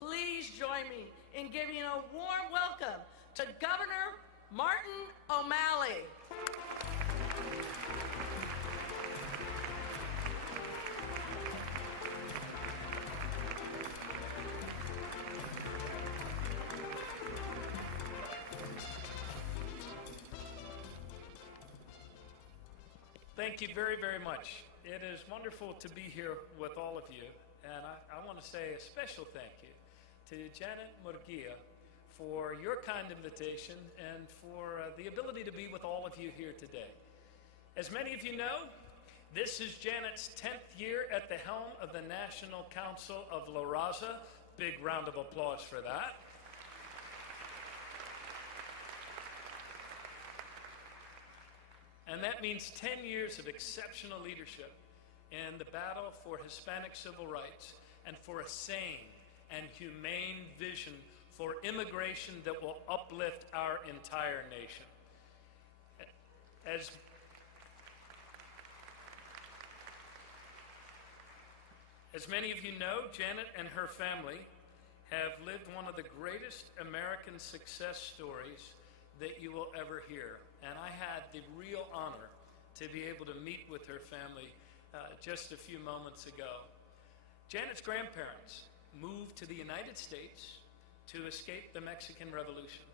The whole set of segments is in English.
Please join me in giving a warm welcome to Governor Martin O'Malley. Thank you very, very much. It is wonderful to be here with all of you. And I want to say a special thank you to Janet Murguia for your kind invitation and for the ability to be with all of you here today. As many of you know, this is Janet's 10th year at the helm of the National Council of La Raza. Big round of applause for that. And that means 10 years of exceptional leadership in the battle for Hispanic civil rights and for a sane and humane vision for immigration that will uplift our entire nation. As many of you know, Janet and her family have lived one of the greatest American success stories that you will ever hear. And I had the real honor to be able to meet with her family just a few moments ago. Janet's grandparents moved to the United States to escape the Mexican Revolution.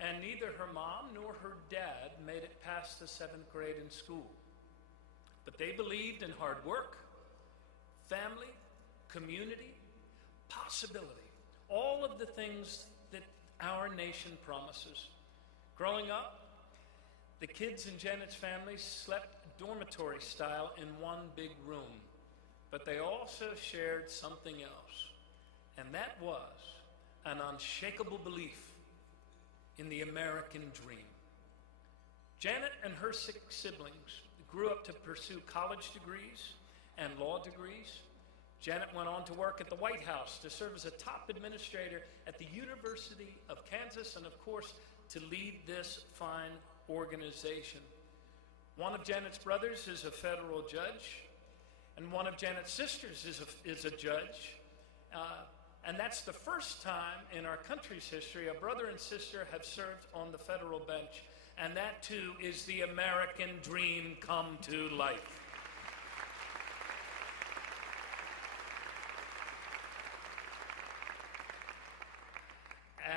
And neither her mom nor her dad made it past the 7th grade in school. But they believed in hard work, family, community, possibility, all of the things that our nation promises. Growing up, the kids in Janet's family slept dormitory style in one big room, but they also shared something else, and that was an unshakable belief in the American dream. Janet and her 6 siblings grew up to pursue college degrees and law degrees. Janet went on to work at the White House to serve as a top administrator at the University of Kansas, and of course, to lead this fine organization. One of Janet's brothers is a federal judge, and one of Janet's sisters is a judge. And that's the first time in our country's history a brother and sister have served on the federal bench. And that too is the American dream come to life.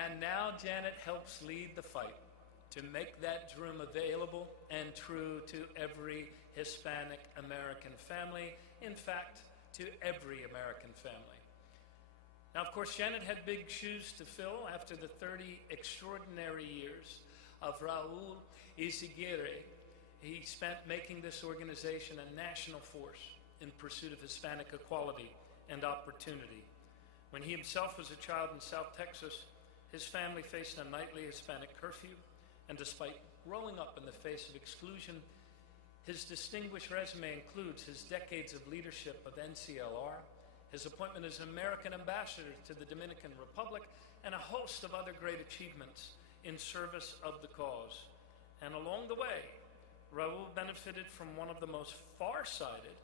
And now Janet helps lead the fight to make that dream available and true to every Hispanic American family, in fact, to every American family. Now, of course, Janet had big shoes to fill after the 30 extraordinary years of Raul Izaguirre. He spent making this organization a national force in pursuit of Hispanic equality and opportunity. When he himself was a child in South Texas, his family faced a nightly Hispanic curfew, and despite growing up in the face of exclusion, his distinguished resume includes his decades of leadership of NCLR, his appointment as American ambassador to the Dominican Republic, and a host of other great achievements in service of the cause. And along the way, Raul benefited from one of the most far-sighted,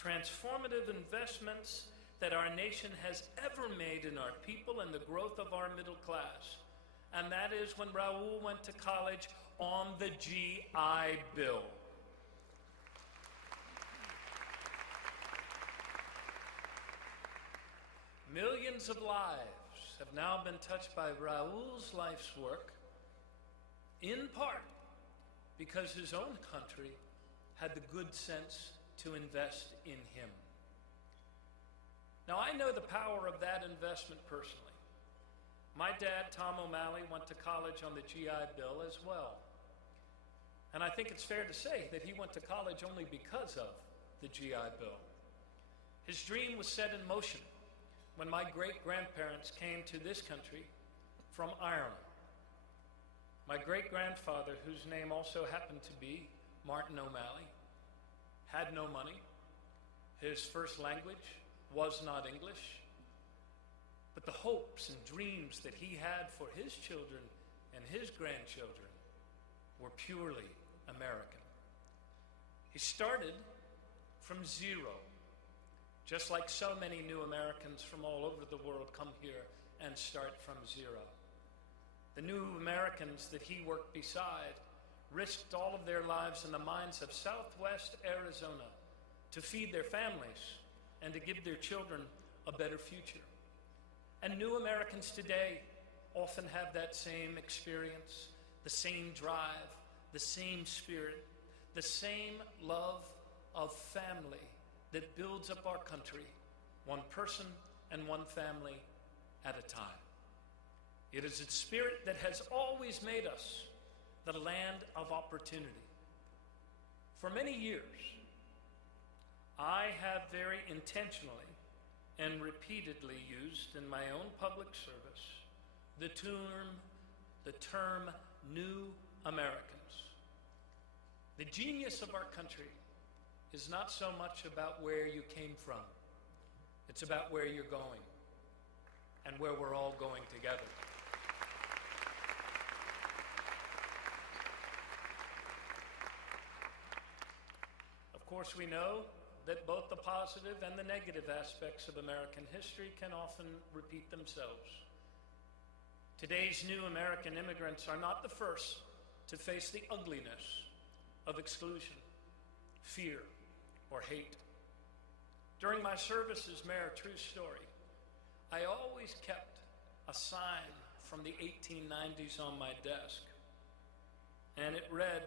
transformative investments that our nation has ever made in our people and the growth of our middle class. And that is when Raul went to college on the GI Bill. Millions of lives have now been touched by Raul's life's work, in part because his own country had the good sense to invest in him. Now, I know the power of that investment personally. My dad, Tom O'Malley, went to college on the GI Bill as well. And I think it's fair to say that he went to college only because of the GI Bill. His dream was set in motion when my great-grandparents came to this country from Ireland. My great-grandfather, whose name also happened to be Martin O'Malley, had no money. His first language was not English. But the hopes and dreams that he had for his children and his grandchildren were purely American. He started from zero, just like so many new Americans from all over the world come here and start from zero. The new Americans that he worked beside risked all of their lives in the mines of Southwest Arizona to feed their families and to give their children a better future. And new Americans today often have that same experience, the same drive, the same spirit, the same love of family that builds up our country, one person and one family at a time. It is its spirit that has always made us the land of opportunity. For many years, I have very intentionally and repeatedly used in my own public service the term New Americans. The genius of our country is not so much about where you came from. It's about where you're going and where we're all going together. Of course, we know that both the positive and the negative aspects of American history can often repeat themselves. Today's new American immigrants are not the first to face the ugliness of exclusion, fear, or hate. During my service as mayor, true story, I always kept a sign from the 1890s on my desk, and it read,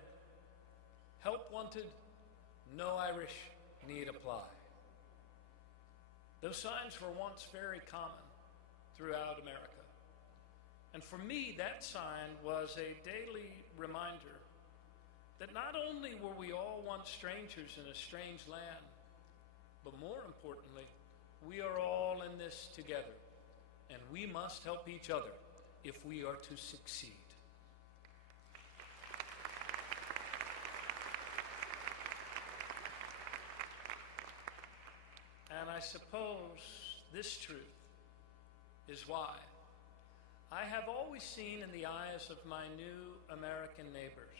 "Help wanted, no Irish need apply." Those signs were once very common throughout America. And for me, that sign was a daily reminder that not only were we all once strangers in a strange land, but more importantly, we are all in this together, and we must help each other if we are to succeed. And I suppose this truth is why I have always seen in the eyes of my new American neighbors,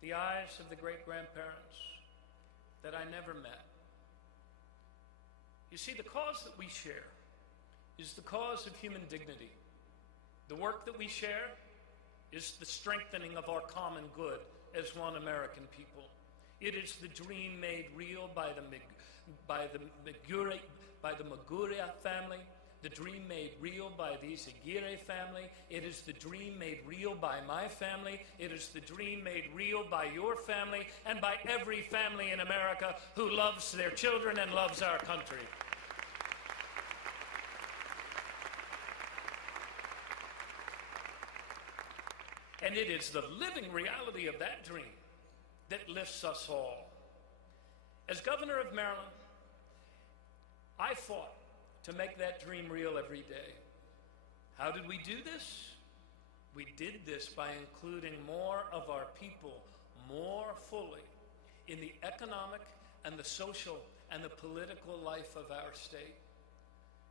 the eyes of the great-grandparents that I never met. You see, the cause that we share is the cause of human dignity. The work that we share is the strengthening of our common good as one American people. It is the dream made real by the Maguria family, the dream made real by the Aguirre family. It is the dream made real by my family. It is the dream made real by your family and by every family in America who loves their children and loves our country. And it is the living reality of that dream that lifts us all. As governor of Maryland, I fought to make that dream real every day. How did we do this? We did this by including more of our people more fully in the economic and the social and the political life of our state.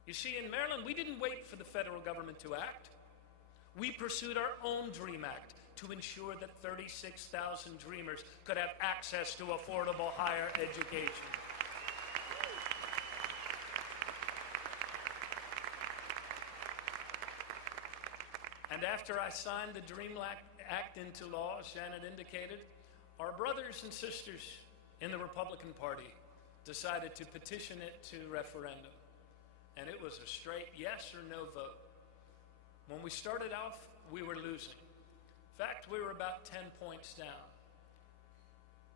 You see, in Maryland, we didn't wait for the federal government to act. We pursued our own DREAM Act to ensure that 36,000 dreamers could have access to affordable higher education. And after I signed the DREAM Act into law, as Janet indicated, our brothers and sisters in the Republican Party decided to petition it to referendum. And it was a straight yes or no vote. When we started off, we were losing. In fact, we were about 10 points down.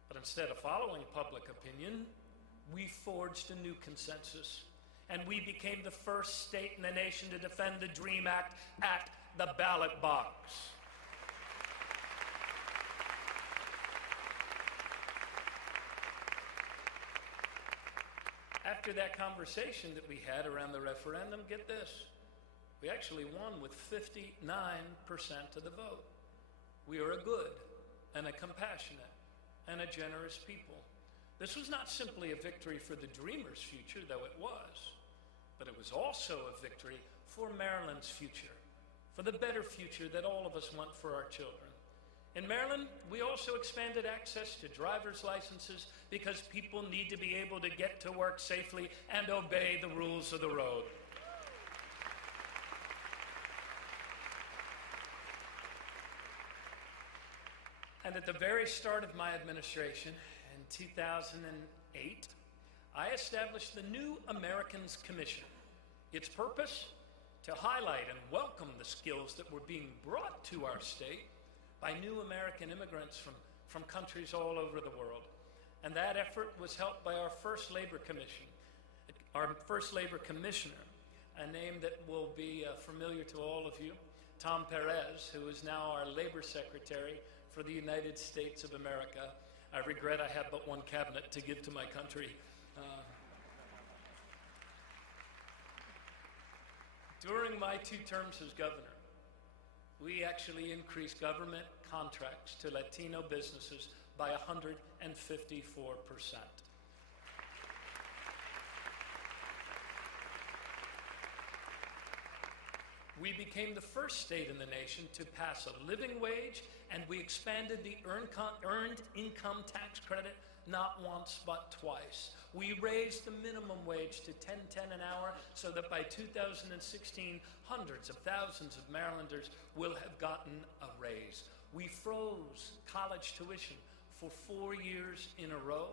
But instead of following public opinion, we forged a new consensus. And we became the first state in the nation to defend the DREAM Act at the ballot box. After that conversation that we had around the referendum, get this, we actually won with 59% of the vote. We are a good and a compassionate and a generous people. This was not simply a victory for the Dreamers' future, though it was, but it was also a victory for Maryland's future, for the better future that all of us want for our children. In Maryland, we also expanded access to driver's licenses because people need to be able to get to work safely and obey the rules of the road. And at the very start of my administration, in 2008, I established the New Americans Commission. Its purpose? To highlight and welcome the skills that were being brought to our state by new American immigrants from countries all over the world. And that effort was helped by our first labor commission, our first labor commissioner, a name that will be familiar to all of you, Tom Perez, who is now our labor secretary for the United States of America. I regret I have but one cabinet to give to my country. During my 2 terms as governor, we actually increased government contracts to Latino businesses by 154%. We became the first state in the nation to pass a living wage, and we expanded the earned income tax credit not once but twice. We raised the minimum wage to $10.10 an hour so that by 2016, hundreds of thousands of Marylanders will have gotten a raise. We froze college tuition for 4 years in a row,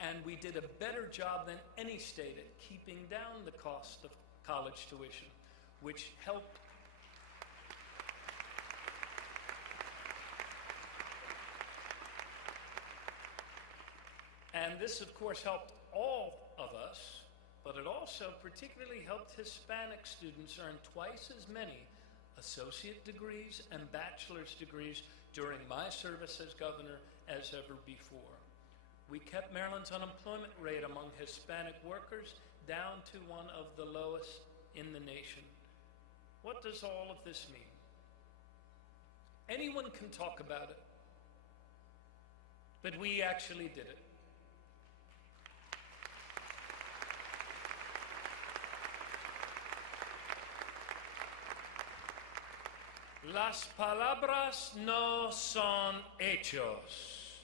and we did a better job than any state at keeping down the cost of college tuition, which helped and this, of course, helped all of us, but it also particularly helped Hispanic students earn twice as many associate degrees and bachelor's degrees during my service as governor as ever before. We kept Maryland's unemployment rate among Hispanic workers down to one of the lowest in the nation. What does all of this mean? Anyone can talk about it, but we actually did it. Las palabras no son hechos.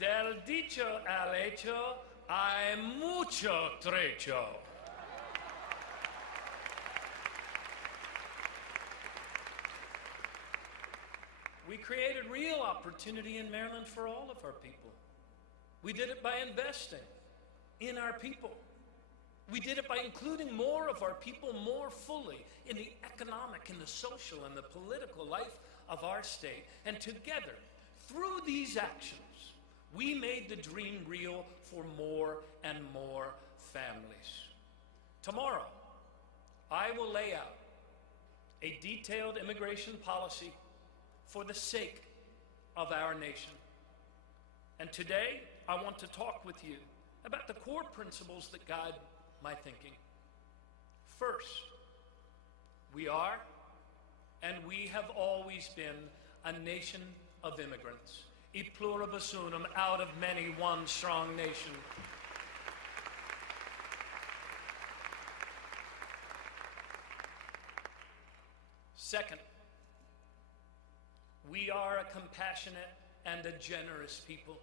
Del dicho al hecho hay mucho trecho. We created real opportunity in Maryland for all of our people. We did it by investing in our people. We did it by including more of our people more fully in the economic and the social and the political life of our state. And together, through these actions, we made the dream real for more and more families. Tomorrow, I will lay out a detailed immigration policy for the sake of our nation. And today, I want to talk with you about the core principles that guide my thinking. First, we are, and we have always been, a nation of immigrants. E pluribus unum, out of many, one strong nation. Second, we are a compassionate and a generous people.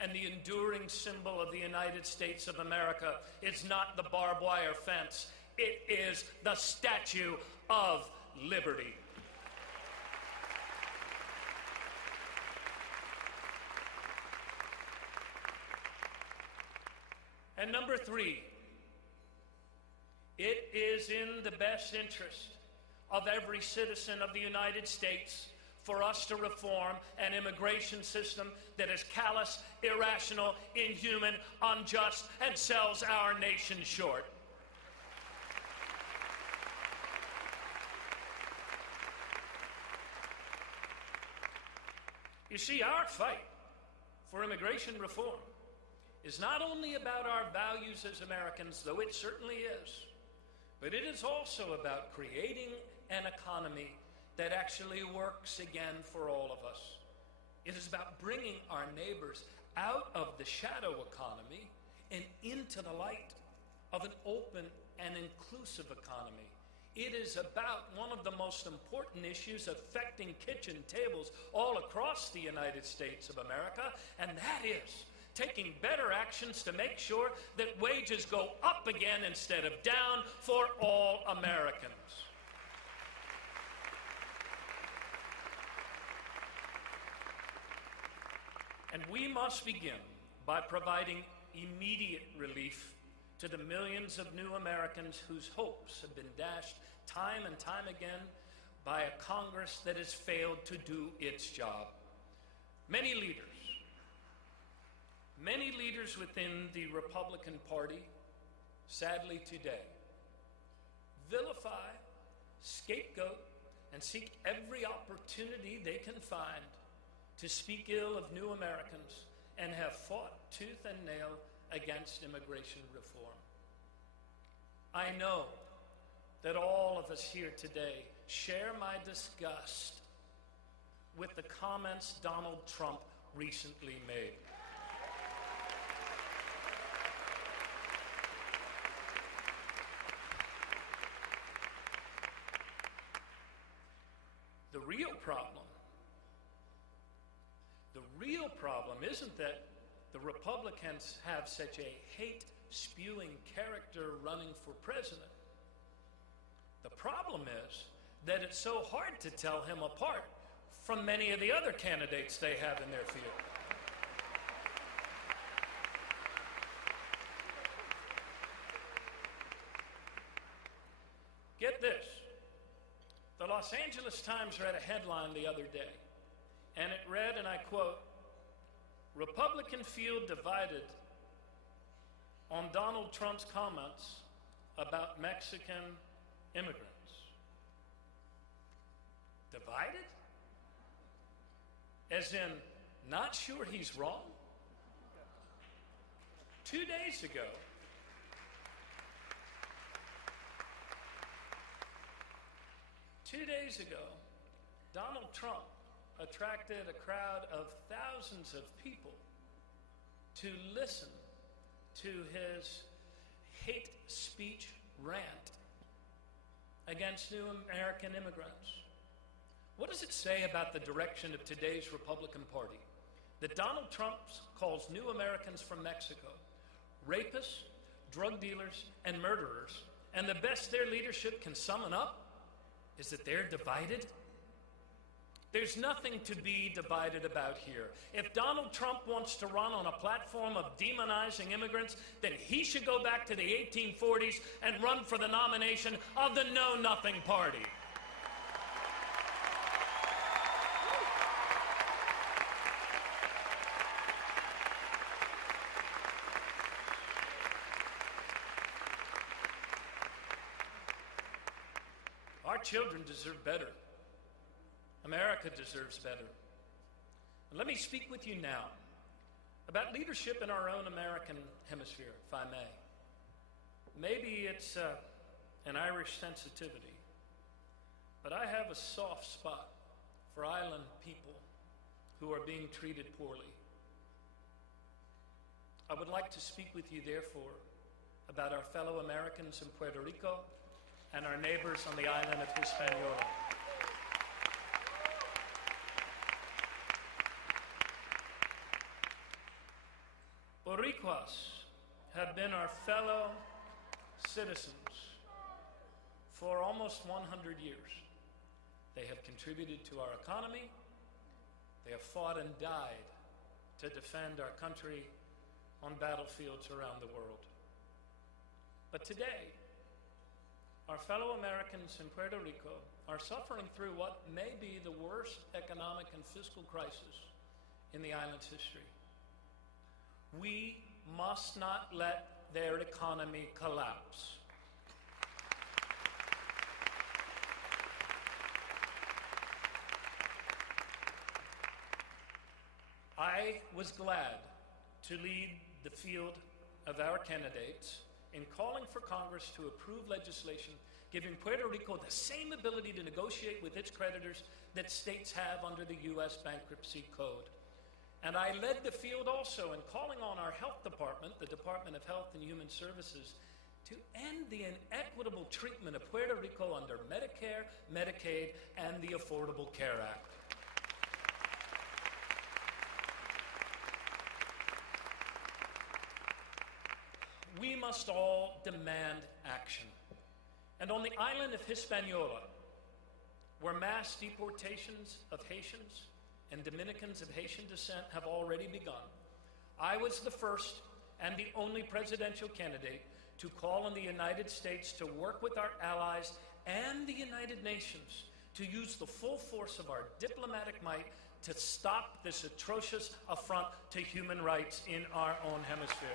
And the enduring symbol of the United States of America is not the barbed wire fence. It is the Statue of Liberty. And number 3, it is in the best interest of every citizen of the United States for us to reform an immigration system that is callous, irrational, inhuman, unjust, and sells our nation short. You see, our fight for immigration reform is not only about our values as Americans, though it certainly is, but it is also about creating an economy that actually works again for all of us. It is about bringing our neighbors out of the shadow economy and into the light of an open and inclusive economy It is about one of the most important issues affecting kitchen tables all across the United States of America, and that is taking better actions to make sure that wages go up again instead of down for all Americans. And we must begin by providing immediate relief to the millions of new Americans whose hopes have been dashed time and time again by a Congress that has failed to do its job. Many leaders within the Republican Party, sadly today, vilify, scapegoat, and seek every opportunity they can find to speak ill of new Americans and have fought tooth and nail against immigration reform. I know that all of us here today share my disgust with the comments Donald Trump recently made. The real problem isn't that the Republicans have such a hate-spewing character running for president. The problem is that it's so hard to tell him apart from many of the other candidates they have in their field. Get this. The Los Angeles Times read a headline the other day, and it read, and I quote, "Republican field divided on Donald Trump's comments about Mexican immigrants." Divided? As in, not sure he's wrong? 2 days ago, Donald Trump attracted a crowd of thousands of people to listen to his hate speech rant against new American immigrants. What does it say about the direction of today's Republican Party that Donald Trump calls new Americans from Mexico rapists, drug dealers, and murderers, and the best their leadership can summon up is that they're divided? There's nothing to be divided about here. If Donald Trump wants to run on a platform of demonizing immigrants, then he should go back to the 1840s and run for the nomination of the Know Nothing Party. Our children deserve better. America deserves better. And let me speak with you now about leadership in our own American hemisphere, if I may. Maybe it's an Irish sensitivity, but I have a soft spot for island people who are being treated poorly. I would like to speak with you, therefore, about our fellow Americans in Puerto Rico and our neighbors on the island of Hispaniola. Boricuas have been our fellow citizens for almost 100 years. They have contributed to our economy. They have fought and died to defend our country on battlefields around the world. But today, our fellow Americans in Puerto Rico are suffering through what may be the worst economic and fiscal crisis in the island's history. We must not let their economy collapse. I was glad to lead the field of our candidates in calling for Congress to approve legislation giving Puerto Rico the same ability to negotiate with its creditors that states have under the U.S. Bankruptcy Code. And I led the field also in calling on our health department, the Department of Health and Human Services, to end the inequitable treatment of Puerto Rico under Medicare, Medicaid, and the Affordable Care Act. We must all demand action. And on the island of Hispaniola, where mass deportations of Haitians and Dominicans of Haitian descent have already begun, I was the first and the only presidential candidate to call on the United States to work with our allies and the United Nations to use the full force of our diplomatic might to stop this atrocious affront to human rights in our own hemisphere.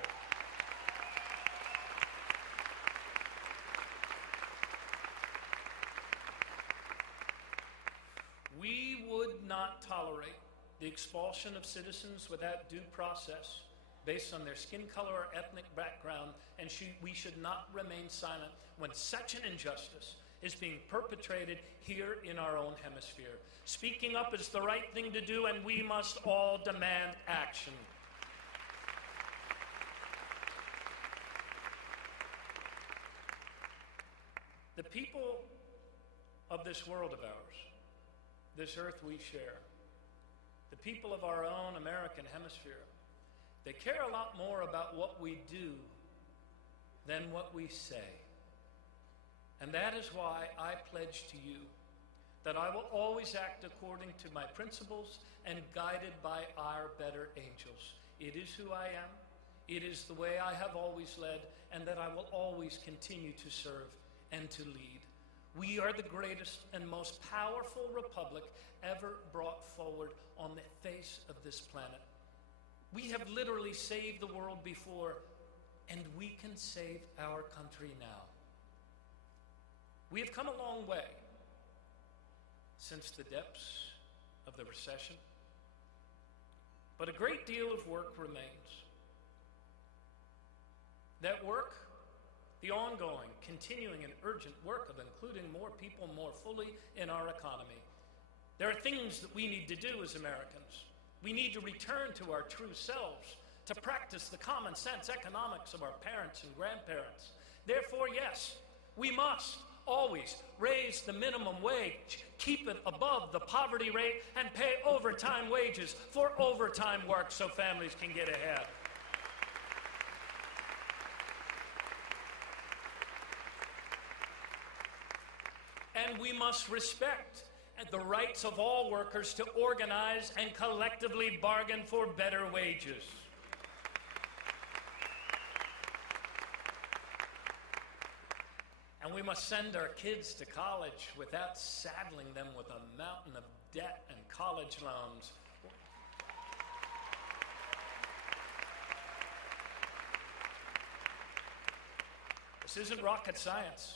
We would not tolerate the expulsion of citizens without due process based on their skin color or ethnic background, and we should not remain silent when such an injustice is being perpetrated here in our own hemisphere. Speaking up is the right thing to do, and we must all demand action. The people of this world of ours, this earth we share, the people of our own American hemisphere, they care a lot more about what we do than what we say. And that is why I pledge to you that I will always act according to my principles and guided by our better angels. It is who I am. It is the way I have always led, and that I will always continue to serve and to lead. We are the greatest and most powerful republic ever brought forward on the face of this planet. We have literally saved the world before, and we can save our country now. We have come a long way since the depths of the recession, but a great deal of work remains. That work, the ongoing, continuing, and urgent work of including more people more fully in our economy. There are things that we need to do as Americans. We need to return to our true selves, to practice the common sense economics of our parents and grandparents. Therefore, yes, we must always raise the minimum wage, keep it above the poverty rate, and pay overtime wages for overtime work so families can get ahead. And we must respect the rights of all workers to organize and collectively bargain for better wages. And we must send our kids to college without saddling them with a mountain of debt and college loans. This isn't rocket science.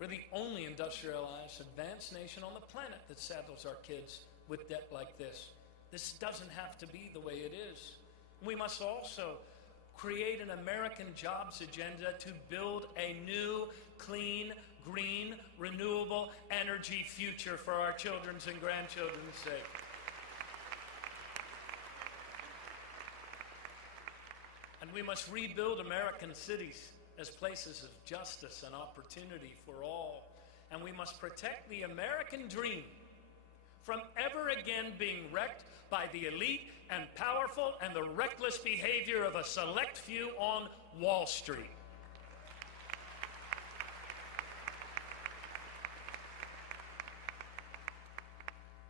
We're the only industrialized, advanced nation on the planet that saddles our kids with debt like this. This doesn't have to be the way it is. We must also create an American jobs agenda to build a new, clean, green, renewable energy future for our children's and grandchildren's sake. And we must rebuild American cities as places of justice and opportunity for all. And we must protect the American dream from ever again being wrecked by the elite and powerful and the reckless behavior of a select few on Wall Street.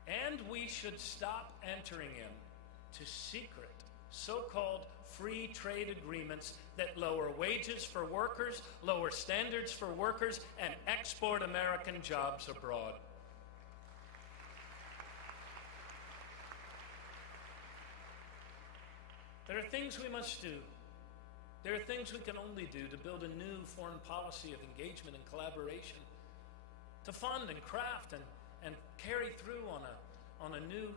And we should stop entering into secret, so-called free trade agreements that lower wages for workers, lower standards for workers, and export American jobs abroad. There are things we must do. There are things we can only do to build a new foreign policy of engagement and collaboration, to fund and craft and carry through on a new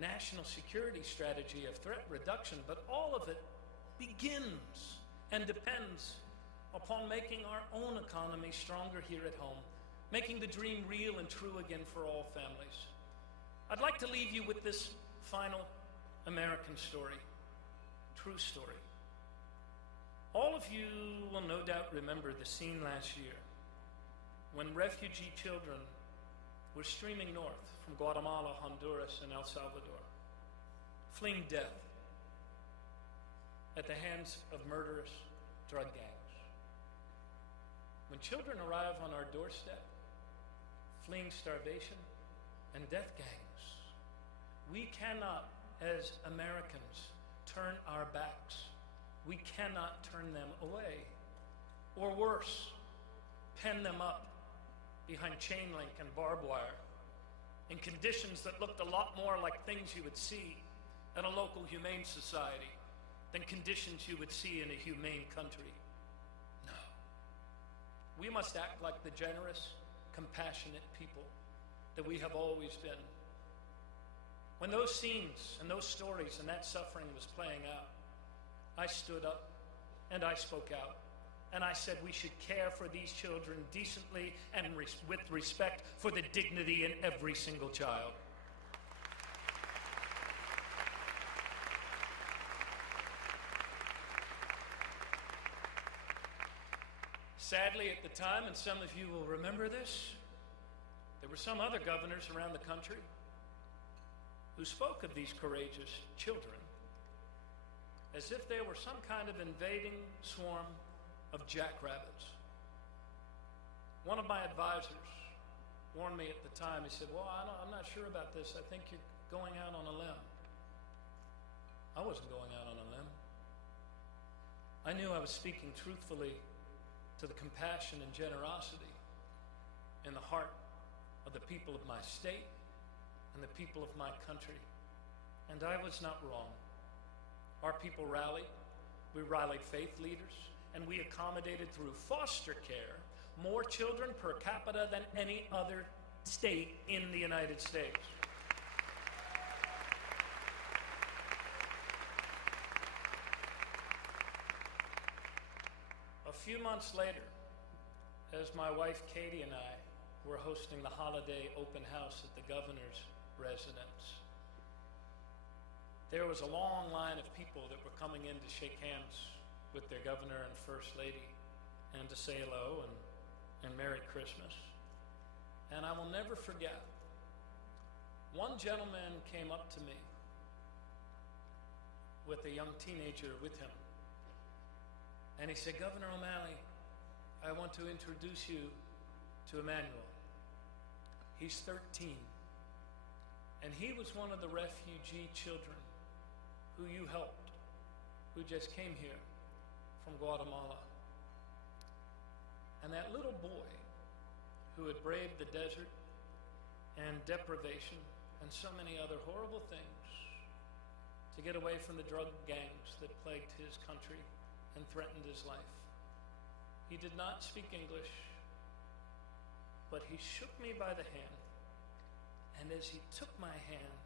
national security strategy of threat reduction, but all of it begins and depends upon making our own economy stronger here at home, making the dream real and true again for all families. I'd like to leave you with this final American story, true story. All of you will no doubt remember the scene last year when refugee children were streaming north from Guatemala, Honduras, and El Salvador, fleeing death at the hands of murderous drug gangs. When children arrive on our doorstep, fleeing starvation and death gangs, we cannot, as Americans, turn our backs. We cannot turn them away. Or worse, pen them up behind chain link and barbed wire in conditions that looked a lot more like things you would see at a local humane society than conditions you would see in a humane country. No. We must act like the generous, compassionate people that we have always been. When those scenes and those stories and that suffering was playing out, I stood up and I spoke out. And I said we should care for these children decently and with respect for the dignity in every single child. Sadly, at the time, and some of you will remember this, there were some other governors around the country who spoke of these courageous children as if they were some kind of invading swarm of jackrabbits. One of my advisors warned me at the time. He said, well, I'm not sure about this. I think you're going out on a limb. I wasn't going out on a limb. I knew I was speaking truthfully to the compassion and generosity in the heart of the people of my state and the people of my country. And I was not wrong. Our people rallied. We rallied faith leaders. And we accommodated through foster care more children per capita than any other state in the United States. A few months later, as my wife Katie and I were hosting the holiday open house at the governor's residence, there was a long line of people that were coming in to shake hands with their governor and first lady and to say hello and Merry Christmas. And I will never forget, one gentleman came up to me with a young teenager with him. And he said, Governor O'Malley, I want to introduce you to Emmanuel. He's 13. And he was one of the refugee children who you helped, who just came here from Guatemala. And that little boy who had braved the desert and deprivation and so many other horrible things to get away from the drug gangs that plagued his country and threatened his life. He did not speak English, but he shook me by the hand. And as he took my hand,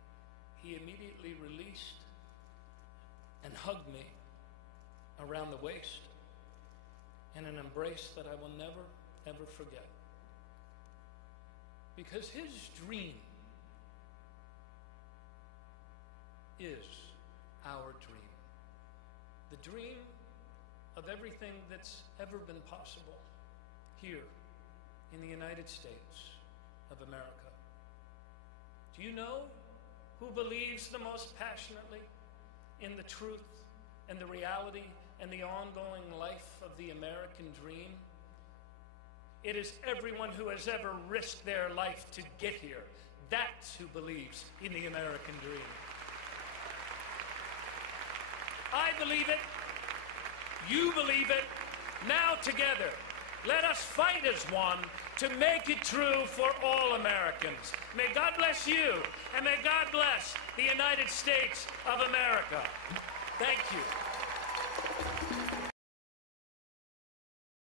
he immediately released and hugged me around the waist in an embrace that I will never, ever forget. Because his dream is our dream. The dream of everything that's ever been possible here in the United States of America. Do you know who believes the most passionately in the truth and the reality and the ongoing life of the American dream? It is everyone who has ever risked their life to get here. That's who believes in the American dream. I believe it. You believe it. Now together, let us fight as one to make it true for all Americans. May God bless you, and may God bless the United States of America. Thank you.